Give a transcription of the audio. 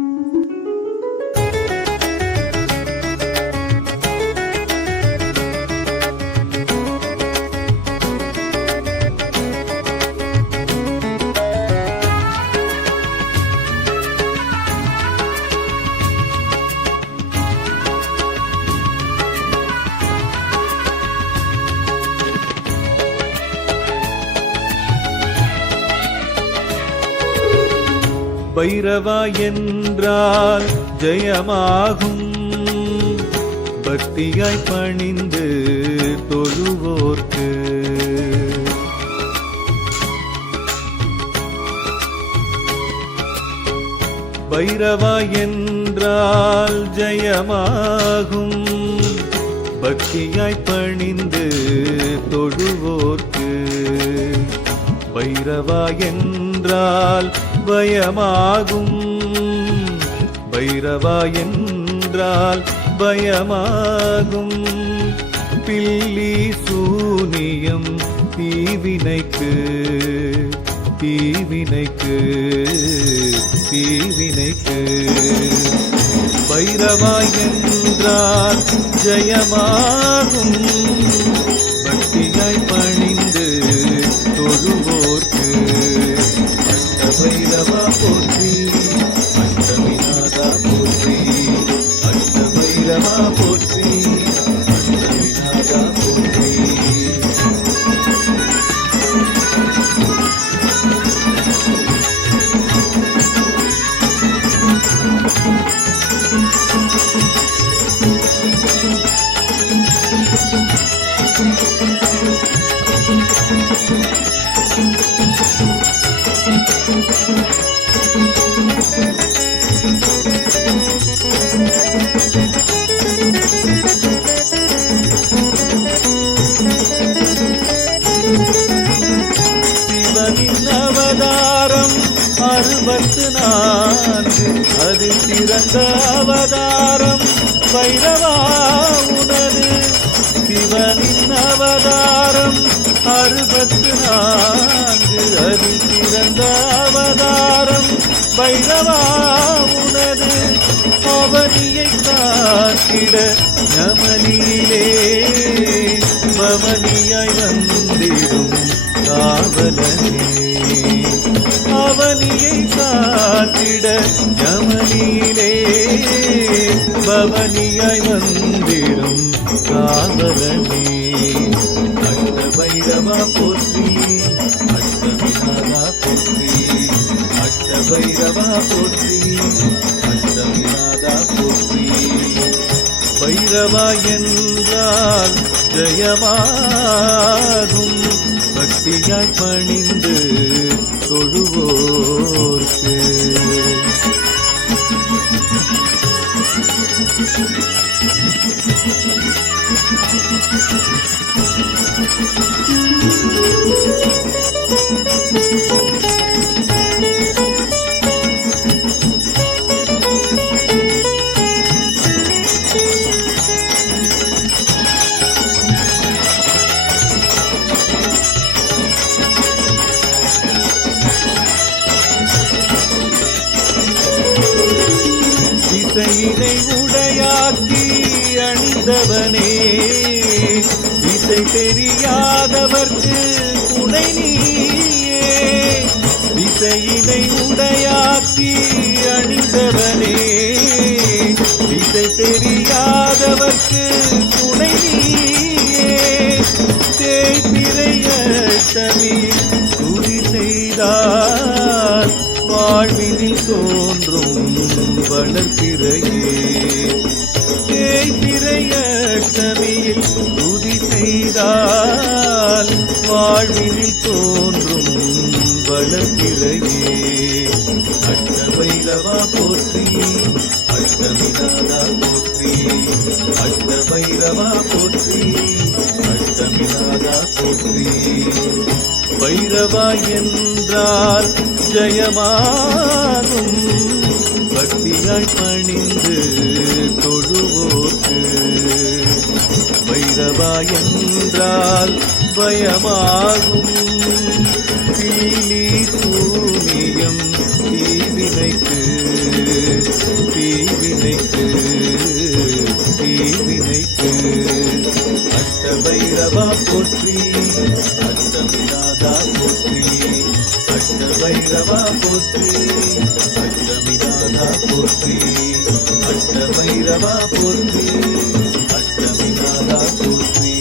Música Bairavaa என்றால் ஜெயமாகும். பக்தியாய் பணிந்து தொழுவோர்க்கு. பைரவா என்றால் ஜெயமாகும். பக்தியாய் பணிந்து தொழுவோர்க்கு. பைரவா என்றால் பயமாகும். பைரவா என்றால் பயமாகும். பில்லி சூனியம் தீவினைக்கு தீவினைக்கு தீவினைக்கு. பைரவா என்றால் ஜயமாகும். பக்தியாய் பணிந்து தொழுவோர்க்கு அஷ்ட பைரவா போற்றி அஷ்டவிநாதா போற்றி அஷ்ட பைரவா சிவனின் அவதாரம் அறுபத்து நான்கு அது சிறந்த அவதாரம் பைரவா உனது. சிவனின் அவதாரம் அறுபத்து நான்கு அது சிறந்த அவதாரம் பைரவா உனது. அவனியை காத்திட நமனியிலே பவனியாய் வந்திடும் காவலனே. அவனியை காத்திட ஜமனியிலே பவனியாய் வந்திடும் காவலனே. அஷ்ட பைரவா போற்றி பைரவா என்றால் ஜெயமாகும் பக்தியாய் பணிந்து தொழுவோர்க்கு Thank you. இசையினை உடையாக்கி அணிந்தவனே. இசை தெரியாதவர்க்கு துணை நீயே. இசையினை உடையாக்கி அணிந்தவனே. இசை தெரியாதவர்க்கு துணை நீயே. தேய்பிரையட்டமி குறி செய்தார். வாழ்வினில் தோன்றும் வளர்ப்பிறையே தேய்பிரையட்டமியில் துதி செய்தால் வாழ்வினில் தோன்றும் வளர்ப்பிறையே அஷ்டபைரவா போற்றி. அஷ்டமிநாதா போற்றி. அஷ்டபைரவா போற்றி. அஷ்டமிநாதா போற்றி. பைரவா என்றால் ஜெயமாகும். பக்தியாய் பணிந்து தொழுவோக்கு பைரவா என்றால் பயமாகும். பில்லி சூனியம் தீவினைக்கு தீவினைக்கு தீவினைக்கு. அஷ்ட பைரவா போற்றி அஷ்டமிதாதா போற்றி அஷ்ட பைரவா போற்றி அஷ்டமிதாதா போற்றி அஷ்ட பைரவா போற்றி அஷ்டமிதாதா போற்றி.